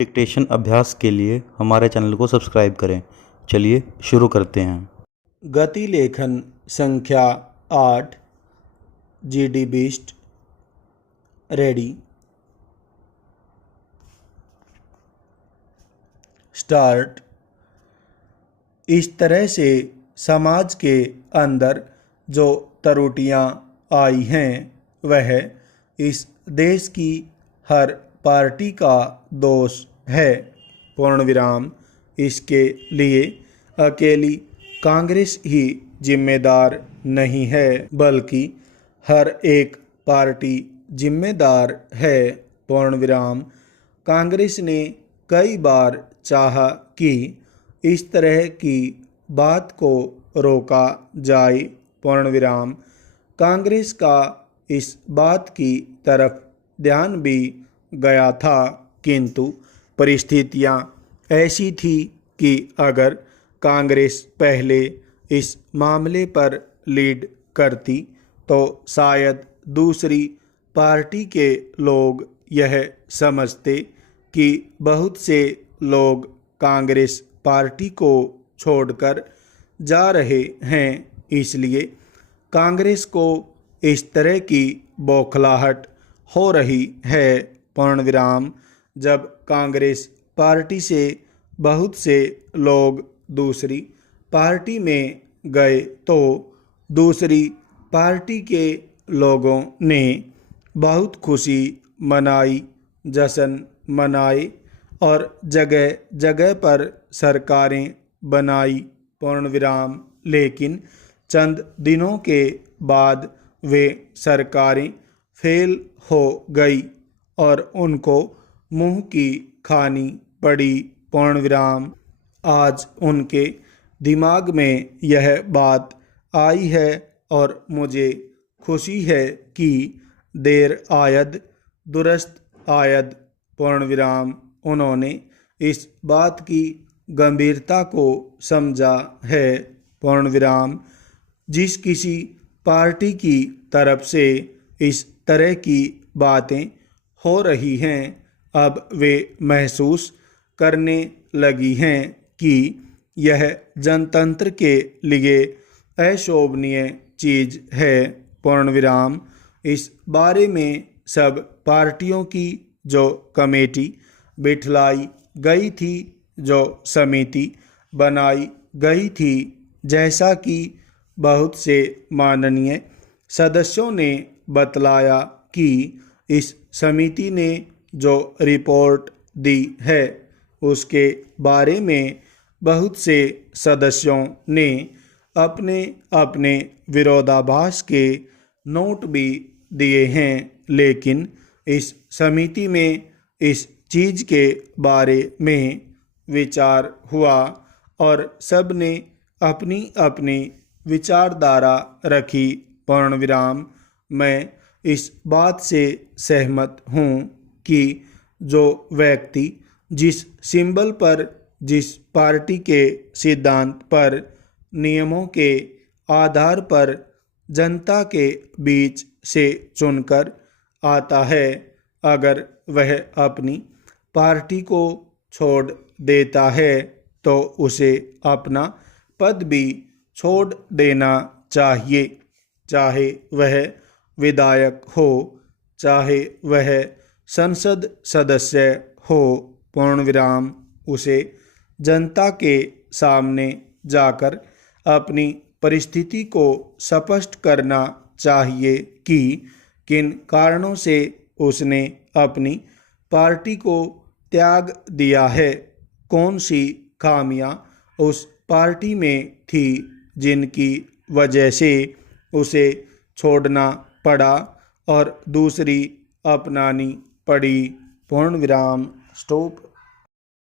Dictation अभ्यास के लिए हमारे चैनल को सब्सक्राइब करें। चलिए शुरू करते हैं। गति लेखन संख्या 8 GD बीस्ट रेडी स्टार्ट। इस तरह से समाज के अंदर जो त्रुटियां आई हैं वह इस देश की हर पार्टी का दोष है। पूर्ण विराम। इसके लिए अकेली कांग्रेस ही जिम्मेदार नहीं है बल्कि हर एक पार्टी जिम्मेदार है। पूर्ण विराम। कांग्रेस ने कई बार चाहा कि इस तरह की बात को रोका जाए। पूर्ण विराम। कांग्रेस का इस बात की तरफ ध्यान भी गया था, किंतु परिस्थितियां ऐसी थी कि अगर कांग्रेस पहले इस मामले पर लीड करती तो शायद दूसरी पार्टी के लोग यह समझते कि बहुत से लोग कांग्रेस पार्टी को छोड़कर जा रहे हैं, इसलिए कांग्रेस को इस तरह की बौखलाहट हो रही है। पूर्ण विराम। जब कांग्रेस पार्टी से बहुत से लोग दूसरी पार्टी में गए तो दूसरी पार्टी के लोगों ने बहुत खुशी मनाई, जश्न मनाए और जगह जगह पर सरकारें बनाई। पूर्ण विराम। लेकिन चंद दिनों के बाद वे सरकारें फेल हो गई और उनको मुंह की खानी पड़ी। पूर्ण विराम। आज उनके दिमाग में यह बात आई है और मुझे खुशी है कि देर आयद दुरुस्त आयद। पूर्ण विराम। उन्होंने इस बात की गंभीरता को समझा है। पूर्ण विराम। जिस किसी पार्टी की तरफ से इस तरह की बातें हो रही हैं, अब वे महसूस करने लगी हैं कि यह जनतंत्र के लिए अशोभनीय चीज़ है। पूर्ण विराम। इस बारे में सब पार्टियों की जो कमेटी बिठलाई गई थी, जो समिति बनाई गई थी, जैसा कि बहुत से माननीय सदस्यों ने बतलाया कि इस समिति ने जो रिपोर्ट दी है उसके बारे में बहुत से सदस्यों ने अपने अपने विरोधाभास के नोट भी दिए हैं, लेकिन इस समिति में इस चीज़ के बारे में विचार हुआ और सब ने अपनी अपनी विचारधारा रखी। पूर्ण विराम। मैं इस बात से सहमत हूँ कि जो व्यक्ति जिस सिंबल पर, जिस पार्टी के सिद्धांत पर, नियमों के आधार पर जनता के बीच से चुनकर आता है, अगर वह अपनी पार्टी को छोड़ देता है तो उसे अपना पद भी छोड़ देना चाहिए, चाहे वह विधायक हो, चाहे वह संसद सदस्य हो। पूर्ण विराम। उसे जनता के सामने जाकर अपनी परिस्थिति को स्पष्ट करना चाहिए कि किन कारणों से उसने अपनी पार्टी को त्याग दिया है, कौन सी खामियां उस पार्टी में थी जिनकी वजह से उसे छोड़ना पड़ा और दूसरी अपनानी पड़ी। पूर्ण विराम। स्टॉप।